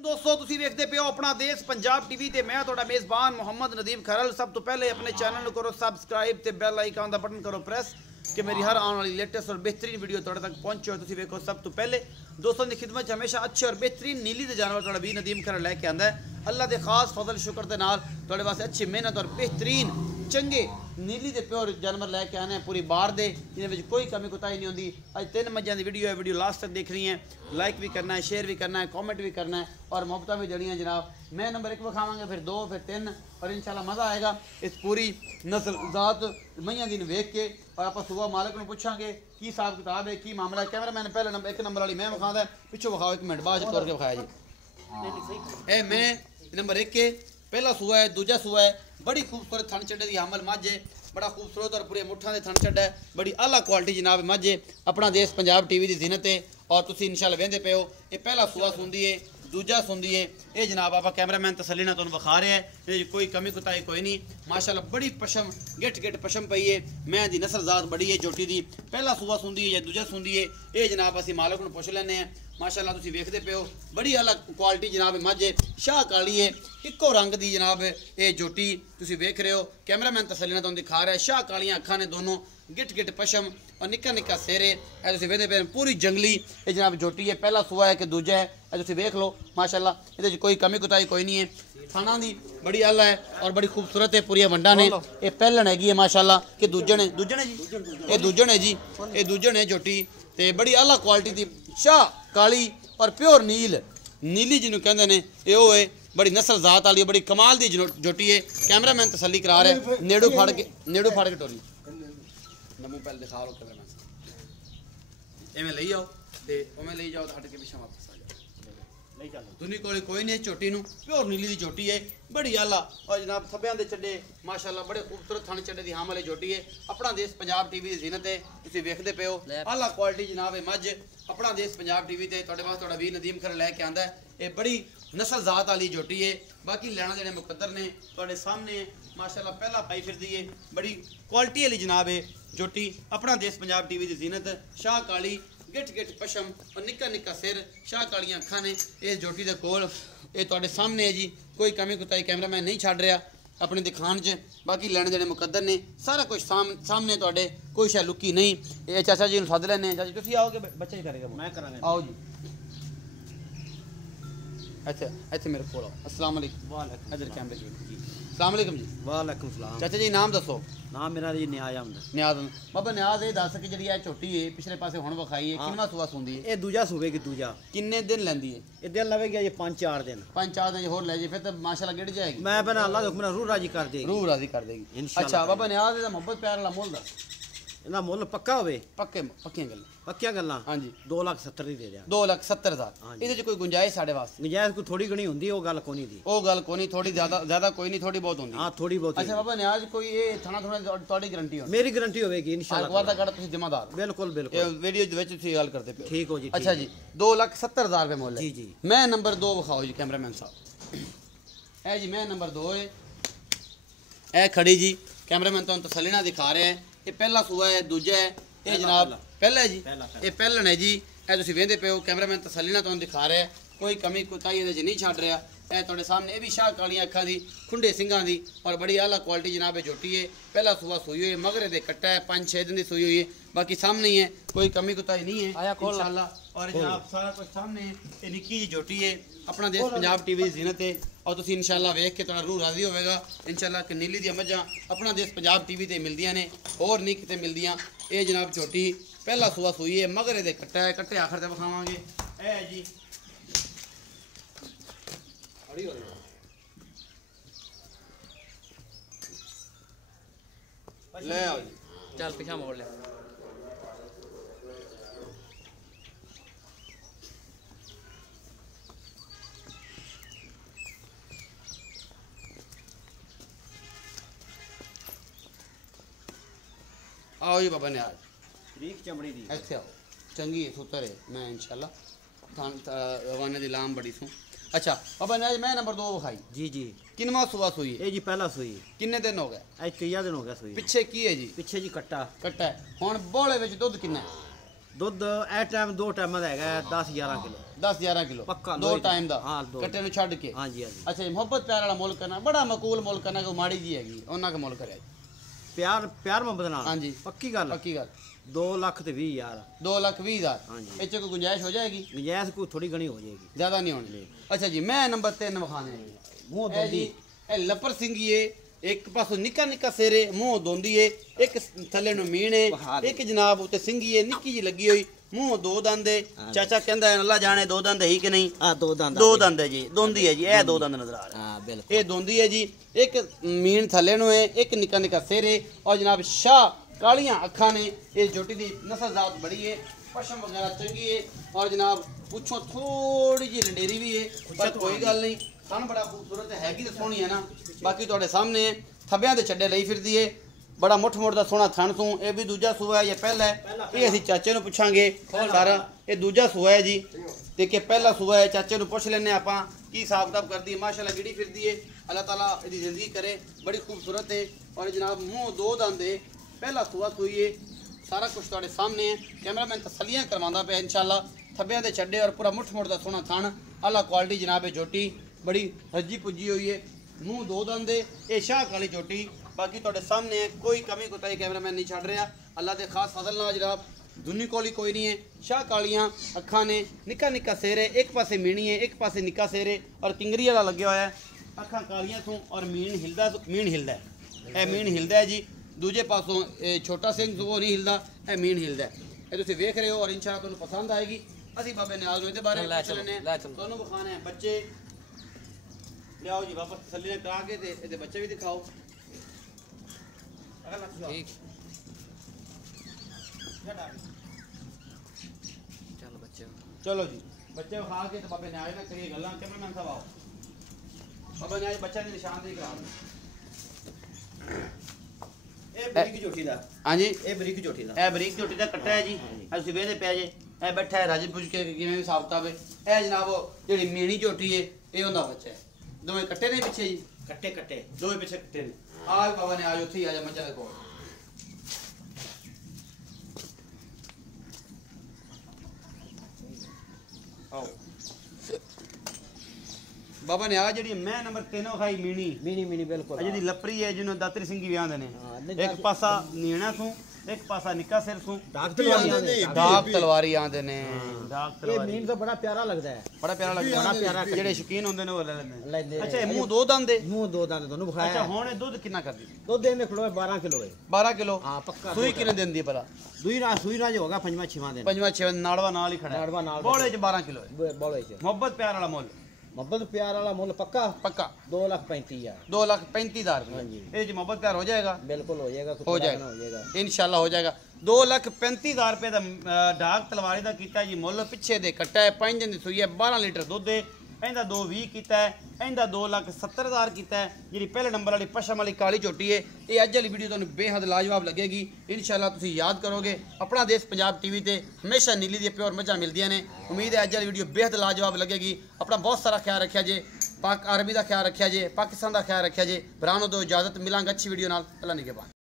दोस्तों तुसी देखते पे हो अपना देश पंजाब टीवी ते मैं तुहाडा मेज़बान मोहम्मद नदीम खरल। सब तो पहले अपने चैनल को करो सब्सक्राइब ते बेल आइकन दा बटन करो प्रेस कि मेरी हर आने वाली लेटेस्ट और बेहतरीन वीडियो तुहाडे तक पहुंचे। तुसी देखो सब तो पहले दोस्तों की खिदमत हमेशा अच्छे और बेहतरीन नीली दे जानवर तुहाडा भी नदीम खरल लैके आंदा है। अल्लाह के खास फजल शुक्र के नाल तुहाडे वास्ते अच्छी मेहनत और बेहतरीन चंगे नीली दे प्योर जानवर लैके आने पूरी बार दे जिन्हें कोई कमी कोताही नहीं होंदी। अज 3 मज्जां दी वीडियो है, वीडियो लास्ट तक देखनी है, लाइक भी करना है, शेयर भी करना है, कमेंट भी करना है और मुहब्बत भी देनी है जनाब। मैं नंबर 1 विखावांगे, फिर 2, फिर 3 और इंशाल्लाह मज़ा आएगा इस पूरी नस्ल ज़ात मइयां दी वेख के। और आप सुबह मालिक को पूछांगे की हिसाब किताब है, की मामला है। कैमरा मैंने पहले नंबर 1 नंबर वाली मैं विखादा है, पिछों विखाओ 1 मिनट बाद तौर के विखाया जी। ए मैं नंबर 1 के पहला सूआ है, दूजा सूआ है, बड़ी खूबसूरत थन चढ़े की हामल मझ है, बड़ा खूबसूरत और पूरे मुठा के थन चढ़ा है, बड़ी आला क्वालिटी जनाब मझ है। अपना देश पंजाब टीवी की जीनत है और तुम इंशाल्लाह वेंदे पे हो। ये पहला सूआ सुनदी है, दूजा सुनदी है। ये जनाब आप कैमरामैन तसली ना तुहानू विखा रहे हैं, ये कोई कमी कुताही कोई नहीं। माशाल्लाह बड़ी पशम गिट गिट पशम पई है, मैं दी नस्ल ज़ात बड़ी है झोटी दी। पहला सूआ सुनदी है या दूजा सुनदी है, ये जनाब असीं मालिक नूं पुछ लैने हैं। माशाल्लाह तुसीं वेखदे पे हो बड़ी अलग क्वालिटी जनाब मझ है, शाह काली है, इक्को रंग दी जनाब ये झोटी तुसीं वेख रहे हो। कैमरामैन तसली ना तुहानू दिखा रहा है, शाह कालियां अखां ने दोनों, गिट गिट पशम और निक्का निक्का सिर है। ए तुसीं वेखदे पे पूरी जंगली ये जनाब झोटी है। पहला सूआ है कि दूजा है, ए तुसीं वेख लो माशाल्लाह ये कोई कमी कुताही कोई नहीं है। थाना दी बड़ी आला है और बड़ी खूबसूरत है, पूरी वंडा ने। ये पहलन हैगी है माशाल्लाह कि दूजन है, दूजन है जी, ये दूजन है जी, ये दूजन है झोटी ते बड़ी आला क्वालिटी दी शाह काली और प्योर नील नीली जिन्होंने कहते हैं ये वो है, बड़ी नस्ल ज़ात वाली बड़ी कमाल दी झोटी है। कैमरामैन तसली करा रहा है, नेड़ू फाड़ के टोली नमू पहले दिखा लो कैमरामैन एवें ले आओ ते ओवें ले जाओ, हट के पिछे वापस आ जाओ। दुनी कोई कोई नहीं, झोटी नूं प्योर नीली दी झोटी है, बड़ी आला और जनाब थब्बियां दे चड्डे माशाल्लाह बड़े खूबसूरत थन चड्डे दी हामल झोटी है। अपना देश पंजाब टीवी की जीनत है, तुसीं वेखदे पे हो आला क्वालिटी जनाब है मझ। अपना देश पंजाब टीवी ते तुहाडे वास्ते तुहाडा वीर नदीम खरल लैके आंदा है। ये बड़ी नस्ल ज़ात वाली झोटी है, बाकी लैना देने मुकद्दर ने तुहाडे सामने माशाल्लाह पहला पाई फिरदी है, बड़ी क्वालिटी वाली जनाब है झोटी। अपना देश पंजाब टीवी की जीनत शाह काली गिट गिट पशम और निक्का निक्का सिर, शाह कालियां अखां ने इस झोटी के कोल। ये तुहाडे सामने है जी, कोई कमी कुताही कैमरामैन नहीं छड्ड रहा अपनी दिखान च। बाकी लैने देने मुकद्दर ने, सारा कुछ सामने तुहाडे, कोई शै लुकी नहीं। ये चाचा जी सद लैने, चाचा जी तुसीं आओगे, बच्चा ही करेगा, मैं करांगा, आओ जी। अच्छा इत्थे मेरे कोल आओ। अस्सलाम वालेकुम। वालेकुम इधर कैमरे जी। अस्सलाम वालेकुम जी। वालेकुम सलाम। चाचा जी नाम दसो। नाम मेरा जी नियाज अहमद। नियाज बाबा नियाज ये दस कि जी झोटी है पिछले पासे हुण विखाई है, किन्ना सूआ सुंदी है? ये दूजा सूबे की दूजा। किन्ने दिन लैंदी है? ये दिन लवेगी जी 5-4 दिन। 5-4 दिन होर ले जी, फिर तो माशाल्लाह गिड़ जाएगी। मैं बना अल्लाह हुक्म रूह राजी कर देगी, रूह राजी कर देगी इंशाल्लाह। अच्छा बाबा नियाज दा मोहब्बत प्यार वाला मोल दस, इना मोल पक्का होवे, पक्कियां गल्लां हां जी। 2,70,000 दी दे दिया। 2,70,000 इहदे च कोई गुंजाइश साडे वास्ते? गुंजाइश कोई थोड़ी घणी हुंदी, ओ गल कोनी दी, ओ गल कोनी, थोड़ी ज्यादा कोई नहीं, थोड़ी बहुत हुंदी। हां थोड़ी बहुत। अच्छा बाबा नियाज कोई ये थाना तुहाडी गारंटी हो? मेरी गारंटी होवेगी इंशाल्लाह। वादा कर तुसीं जिम्मेदार? बिल्कुल बिल्कुल, वीडियो दे विच तुसीं गल करदे पे ठीक हो जी। अच्छा जी 2,70,000 रुपए मोल है जी जी। मैं नंबर 2 विखाओ जी कैमरामैन साहब। ए जी मैं नंबर 2 है, ए खड़ी जी। कैमरामैन तुहानू तसल्ली नाल दिखा रहे हैं। ये पहला सूआ है, दूजा है, ये जनाब पहला है जी, ये पहलन है जी। ए तुसीं वेंदे पे हो, कैमरामैन तसल्ली नाल तुहानू दिखा रहा है, कोई कमी कोताही इहदे च नहीं छड्ड रहा। ए तुहाडे सामने ये भी शाह कालियां अखां दी, खुंडे सिंगां दी और बड़ी आला क्वालिटी जनाब है झोटी है। पहला सूआ सूई हुई है, मगरे दे कट्टा है, 5-6 दिन की सूई हुई है, बाकी सामने ही है, कोई कमी कोताही नहीं है इंशाल्लाह। और जनाब सारा कुछ सामने है। ये निक्की जी झोटी है, अपना देश पंजाब टीवी की जीनत है और तुसीं इंशाल्लाह वेख के तुहाडा रूह राजी होवेगा इंशाल्लाह कि नीली दी मझां अपना देश पंजाब टीवी ते मिलदियां ने, होर नहीं किते मिलदियां। ये जनाब झोटी पहला सूआ सूई है, मगरे दे कट्टा है, कट्टे आखिर ते विखावांगे। ए जी ले आओ जी, चल पीछा मोड़ ले। आओ जी बाबा ने आज रीख चमड़ी दी इत्थे आओ, चंगी है सुतर है, मैं इंशाल्लाह थान रवाने दी लाम बड़ी सूं। अच्छा बाबा ने आज मैं नंबर 2 विखाई जी जी। किनवा सूआ सूई है? जी पहला सूई। किन्ने दिन हो गए? आज 3 दिन हो गया सूई। पिछे की है जी? पिछे जी कट्टा है। हुण बोले विच दुध किन्ना है? ਦੁੱਧ ਇਹ ਟਾਈਮ ਦੋ ਟਾਈਮਾਂ ਦਾ ਹੈਗਾ 10-11 ਕਿਲੋ 10-11 ਕਿਲੋ ਪੱਕਾ ਦੋ ਟਾਈਮ ਦਾ ਹਾਂ ਦੋ ਕੱਟੇ ਨੂੰ ਛੱਡ ਕੇ ਹਾਂਜੀ ਹਾਂਜੀ ਅੱਛਾ ਜੀ ਮੁਹੱਬਤ ਪਿਆਰ ਵਾਲਾ ਮੁੱਲ ਕਰਨਾ ਬੜਾ ਮਕੂਲ ਮੁੱਲ ਕਰਨਾ ਕੋਈ ਮਾੜੀ ਜੀ ਹੈਗੀ ਉਹਨਾਂ ਦਾ ਮੁੱਲ ਕਰਿਆ ਜੀ ਪਿਆਰ ਮੁਹੱਬਤ ਨਾਲ ਹਾਂਜੀ ਪੱਕੀ ਗੱਲ 2 ਲੱਖ ਤੇ 20 ਹਜ਼ਾਰ 2,20,000 ਹਾਂਜੀ ਇਹ ਚ ਕੋਈ ਗੁੰਜਾਇਸ਼ ਹੋ ਜਾਏਗੀ ਗੁੰਜਾਇਸ਼ ਕੋਈ ਥੋੜੀ ਘਣੀ ਹੋ ਜਾਏਗੀ ਜ਼ਿਆਦਾ ਨਹੀਂ ਹੋਣੀ ਅੱਛਾ ਜੀ ਮੈਂ ਨੰਬਰ 3 ਵਿਖਾਣੇ ਮੂੰਹ ਇਹ ਜੀ ਇਹ ਲੱਪਰ ਸਿੰਘੀਏ ਇੱਕ ਪਾਸੋਂ ਨਿੱਕਾ ਨਿੱਕਾ ਸਿਰੇ ਮੂੰਹ ਦੋਂਦੀਏ ਇੱਕ ਥੱਲੇ ਨੂੰ ਮੀਣੇ ਇੱਕ ਜਨਾਬ ਉੱਤੇ ਸਿੰਘੀਏ ਨਿੱਕੀ ਜੀ ਲੱਗੀ ਹੋਈ ਮੂੰਹ ਦੋ ਦੰਦੇ ਚਾਚਾ ਕਹਿੰਦਾ ਅੱਲਾ ਜਾਣੇ ਦੋ ਦੰਦ ਹੈ ਕਿ ਨਹੀਂ ਆ ਦੋ ਦੰਦ ਹੈ ਜੀ ਦੋਂਦੀ ਹੈ ਜੀ ਇਹ ਦੋ ਦੰਦ ਨਜ਼ਰ ਆ ਰਹੇ ਹਾਂ ਬਿਲਕੁਲ ਇਹ ਦੋਂਦੀ ਹੈ ਜੀ ਇੱਕ ਮੀਣ ਥੱਲੇ ਨੂੰ ਹੈ ਇੱਕ ਨਿੱਕਾ ਨਿੱਕਾ ਸਿਰੇ ਔਰ ਜਨਾਬ ਸ਼ਾਹ ਕਾਲੀਆਂ ਅੱਖਾਂ ਨੇ ਇਸ ਜੋਟੀ ਦੀ ਨਸਲ ਜ਼ਾਤ ਬੜੀ ਹੈ ਪਸ਼ਮ ਵਗੈਰਾ ਚੰਗੀ ਹੈ ਔਰ ਜਨਾਬ ਪੁੱਛੋ ਥੋੜੀ ਜਿਹੀ ਲੰਡੇਰੀ ਵੀ ਹੈ ਪਰ ਕੋਈ ਗੱਲ ਨਹੀਂ ਥਣ ਬੜਾ ਖੂਬਸੂਰਤ ਹੈਗੀ ਤੇ ਸੋਹਣੀ ਹੈ ਨਾ ਬਾਕੀ ਤੁਹਾਡੇ ਸਾਹਮਣੇ ਹੈ ਥੱਬਿਆਂ ਦੇ ਛੱਡੇ ਲਈ ਫਿਰਦੀ ਹੈ ਬੜਾ ਮੁੱਠ ਮੁੱਠ ਦਾ ਸੋਹਣਾ ਥਣ ਤੂੰ ਇਹ ਵੀ ਦੂਜਾ ਸੂਆ ਹੈ ਜਾਂ ਪਹਿਲਾ ਹੈ ਇਹ ਅਸੀਂ ਚਾਚੇ ਨੂੰ ਪੁੱਛਾਂਗੇ ਸਾਰਾ ਇਹ ਦੂਜਾ ਸੂਆ ਹੈ ਜੀ ਤੇ ਕਿ ਪਹਿਲਾ ਸੂਆ ਹੈ ਚਾਚੇ ਨੂੰ ਪੁੱਛ ਲੈਣੇ ਆਪਾਂ ਕੀ ਹਿਸਾਬ ਕਿਤਾਬ ਕਰਦੀ ਹੈ ਮਾਸ਼ਾਅੱਲਾ ਗਿੜੀ ਫਿਰਦੀ ਹੈ ਅੱਲਾਹ ਤਾਲਾ ਇਹਦੀ ਜ਼ਿੰਦਗੀ ਕਰੇ ਬੜੀ ਖੂਬਸੂਰਤ ਹੈ ਔਰ ਜਨਾਬ ਮੂੰਹ ਦੋ ਦੰਦ ਹੈ ਪਹਿਲਾ ਸੂਆ ਸੂਈ ਹੈ ਸਾਰਾ ਕੁਝ ਤੁਹਾਡੇ ਸਾਹਮਣੇ ਹੈ ਕੈਮਰਾਮੈਨ ਤਸੱਲੀਆਂ ਕਰਵਾਉਂਦਾ ਪਿਆ ਇਨਸ਼ਾਅੱਲਾ ਥੱਬਿਆਂ ਦੇ ਛੱਡੇ ਔਰ ਪੂਰਾ ਮੁੱਠ ਮੁੱਠ ਦਾ ਸੋਹਣਾ ਥਣ ਅੱਲਾ ਕੁਆਲਿਟੀ ਜਨਾਬ ਇਹ ਜੋਟੀ ਬੜੀ ਰੱਜੀ ਪੁੱਜੀ ਹੋਈ ਹੈ ਮੂੰਹ ਦੋ ਦੰਦ ਹੈ ਇਹ ਸ਼ਾਹ ਕਾਲੀ ਜੋਟੀ ਬਾਕੀ ਤੁਹਾਡੇ ਸਾਹਮਣੇ ਹੈ ਕੋਈ ਕਮੀ ਕੋਤਾਹੀ ਕੈਮਰਾਮੈਨ ਨਹੀਂ ਛੱਡ ਰਿਹਾ ਅੱਲਾ ਦੇ ਖਾਸ ਫਜ਼ਲ ਨਾਲ ਜਨਾਬ ਦੁਨੀ ਕੋਲੀ ਕੋਈ ਨਹੀਂ ਹੈ ਸ਼ਾਹ ਕਾਲੀਆਂ ਅੱਖਾਂ ਨੇ ਨਿੱਕਾ ਨਿੱਕਾ ਸਿਰ ਹੈ ਇੱਕ ਪਾਸੇ ਮੀਣੀ ਹੈ ਇੱਕ ਪਾਸੇ ਨਿੱਕਾ ਸਿਰ ਹੈ ਔਰ ਕਿੰਗਰੀ ਵਾਲਾ ਲੱਗਿਆ ਹੋਇਆ ਹੈ ਅੱਖਾਂ ਕਾਲੀਆਂ ਤੋਂ ਔਰ ਮੀਣ ਹਿਲਦਾ ਹੈ ਇਹ ਮੀਣ ਹਿਲਦਾ ਹੈ ਜੀ ਦੂਜੇ ਪਾਸੋਂ ਇਹ ਛੋਟਾ ਸਿੰਘ ਉਹ ਨਹੀਂ ਹਿਲਦਾ ਇਹ ਮੀਣ ਹਿਲਦਾ ਹੈ ਇਹ ਤੁਸੀਂ ਵੇਖ ਰਹੇ ਹੋ ਔਰ ਇਨਸ਼ਾਅੱਲਾ ਤੁਹਾਨੂੰ ਪਸੰਦ ਆਏਗੀ ਅਸੀਂ ਬਾਬੇ ਨਿਆਜ਼ ਨੂੰ ਇਹਦੇ ਬਾਰੇ ਪੁੱਛ ਲੈਣੇ ਤੁਹਾਨੂੰ ਵਿਖਾਣੇ हैं ਬੱਚੇ ਲਿਆਓ ਜੀ ਵਾਪਸ ਤਸੱਲੀ ਨਾਲ ਕਰਾ ਕੇ ਤੇ ਇਹਦੇ ਬੱਚੇ ਵੀ ਦਿਖਾਓ ਠੀਕ ਚਲੋ ਬੱਚੇ ਚਲੋ ਜੀ ਬੱਚੇ ਵਿਖਾ ਕੇ ਤੇ ਬਾਬੇ ਨਿਆਜ਼ ਨਾਲ ਕਰੀਏ ਗੱਲਾਂ ਕੈਮਰਾਮੈਨ ਸਾਹਿਬ ਆਓ ਬਾਬਾ ਨਿਆਜ਼ ਬੱਚਿਆਂ ਦੀ ਨਿਸ਼ਾਨਦੇਹੀ ਕਰਾ ਇਹ ਬਰੀਕ ਝੋਟੀ ਦਾ ਹਾਂਜੀ ਇਹ ਬਰੀਕ ਝੋਟੀ ਦਾ ਕੱਟਾ ਹੈ ਜੀ ਅਸੀਂ ਵੇਖਦੇ ਪਿਆ ਜੇ ਇਹ ਬੈਠਾ ਹੈ ਰਾਜੇ ਪੁੱਛ ਕੇ ਕਿਵੇਂ ਹਿਸਾਬ ਕਿਤਾਬ ਹੈ ਇਹ ਜਨਾਬ ਜਿਹੜੀ ਮੀਣੀ ਝੋਟੀ ਹੈ ਇਹ ਉਹਦਾ ਬੱਚਾ ਹੈ ਦੋਵੇਂ ਕੱਟੇ ਨੇ ਪਿੱਛੇ ਜੀ ਕੱਟੇ ਦੋਵੇਂ ਪਿੱਛੇ ਕੱਟੇ ਨੇ ਆ ਬਾਬਾ ਨੇ ਆਜ ਉੱਥੇ ਹੀ ਆ ਜਾ ਮੱਝਾਂ ਦੇ ਕੋਲ ਆਓ ਬਾਬਾ ਨੇ ਆ ਜਿਹੜੀ ਮੈਂ ਨੰਬਰ 3 ਖਾਈ ਮੀਣੀ ਬਿਲਕੁਲ ਜਿਹੜੀ ਲੱਪਰੀ ਹੈ ਜਿਹਨੂੰ ਦਾਤਰੀ ਸਿੰਘੀ ਵੀ ਆਂਦੇ ਨੇ ਇੱਕ ਪਾਸਾ ਨੀਣਾ ਸੂ ਇੱਕ ਪਾਸਾ ਨਿੱਕਾ ਸਿਰ ਸੂ ਦਾਗ ਤਲਵਾਰੀ ਆਂਦੇ ਨੇ ਇਹ ਮੀਨ ਤਾਂ ਬੜਾ ਪਿਆਰਾ ਲੱਗਦਾ ਹੈ ਬੜਾ ਪਿਆਰਾ ਜਿਹੜੇ ਸ਼ੌਕੀਨ ਹੁੰਦੇ ਨੇ ਉਹ ਲੈ ਲੈਂਦੇ ਅੱਛਾ ਇਹ ਮੂੰਹ ਦੋ ਦੰਦ ਤੁਹਾਨੂੰ ਵਿਖਾਇਆ ਅੱਛਾ ਹੁਣ ਇਹ ਦੁੱਧ ਕਿੰਨਾ ਕਰਦੀ ਦੁੱਧ ਇਹਨੇ ਖੜੋਏ 12 ਕਿਲੋ ਹੈ 12 ਕਿਲੋ ਹਾਂ ਪੱਕਾ ਸੂਈ ਕਿੰਨੇ ਦਿਨ ਦੀ ਭਲਾ ਸੂਈ ਰਾਜ ਹੋਗਾ ਪੰਜਵਾਂ ਛੇਵਾਂ ਦਿਨ ਪੰਜਵਾਂ ਛੇਵਾਂ ਨਾੜਵਾ ਨਾਲ ਹੀ ਖੜਾ ਬੋਲੇ ਚ 12 ਕਿਲੋ ਹੈ ਬੋਲੇ ਚ ਮੁਹੱਬਤ ਪਿਆਰ ਵਾਲਾ ਮੁੱਲ ਮੁਹੱਬਤ ਪਿਆਰ ਵਾਲਾ ਮੁੱਲ ਪੱਕਾ 2,35,000 2,35,000 ਇਹ ਜੀ ਮੁਹੱਬਤ ਪਿਆਰ ਹੋ ਜਾਏਗਾ ਬਿਲਕੁਲ ਹੋ ਜਾਏਗਾ ਇਨਸ਼ਾਅੱਲਾ ਹੋ ਜਾਏਗਾ 2,35,000 ਰੁਪਏ ਦਾ ਢਾਕ ਤਲਵਾਰੀ ਦਾ ਕੀਤਾ ਜੀ ਮੁੱਲ ਪਿੱਛੇ ਦੇ ਕੱਟਾ ਹੈ 5 ਦਿਨ ਦੀ ਸੂਈ ਹੈ 12 ਲੀਟਰ ਦੁੱਧ ਹੈ ਇਹਦਾ 2,20 ਕੀਤਾ ਹੈ ਇਹਦਾ 2,70,000 ਕੀਤਾ ਹੈ ਜਿਹੜੀ ਪਹਿਲੇ ਨੰਬਰ ਵਾਲੀ ਪਸ਼ਮ ਵਾਲੀ ਕਾਲੀ ਝੋਟੀ ਹੈ ਇਹ ਅੱਜ ਵਾਲੀ ਵੀਡੀਓ ਤੁਹਾਨੂੰ ਬੇਹੱਦ ਲਾਜਵਾਬ ਲੱਗੇਗੀ ਇਨਸ਼ਾਅੱਲਾ ਤੁਸੀਂ ਯਾਦ ਕਰੋਗੇ ਆਪਣਾ ਦੇਸ਼ ਪੰਜਾਬ ਟੀਵੀ ਤੇ ਹਮੇਸ਼ਾ ਨੀਲੀ ਦੀਆਂ ਪਿਓਰ ਮੱਝਾਂ ਮਿਲਦੀਆਂ ਨੇ ਉਮੀਦ ਹੈ ਅੱਜ ਵਾਲੀ ਵੀਡੀਓ ਬੇਹੱਦ ਲਾਜਵਾਬ ਲੱਗੇਗੀ ਆਪਣਾ ਬਹੁਤ ਸਾਰਾ ਖਿਆਲ ਰੱਖਿਆ ਜੇ ਪਾਕ ਅਰਬੀ ਦਾ ਖਿਆਲ ਰੱਖਿਆ ਜੇ ਪਾਕਿਸਤਾਨ ਦਾ ਖਿਆਲ ਰੱਖਿਆ ਜੇ ਭਰਾਵਾਂ ਨੂੰ ਦਿਓ ਇਜਾਜ਼ਤ ਮਿਲਾਂਗੇ ਅੱਛੀ ਵੀਡੀਓ ਨਾਲ ਅੱਲਾ ਨਿਗਹਿਬਾਨ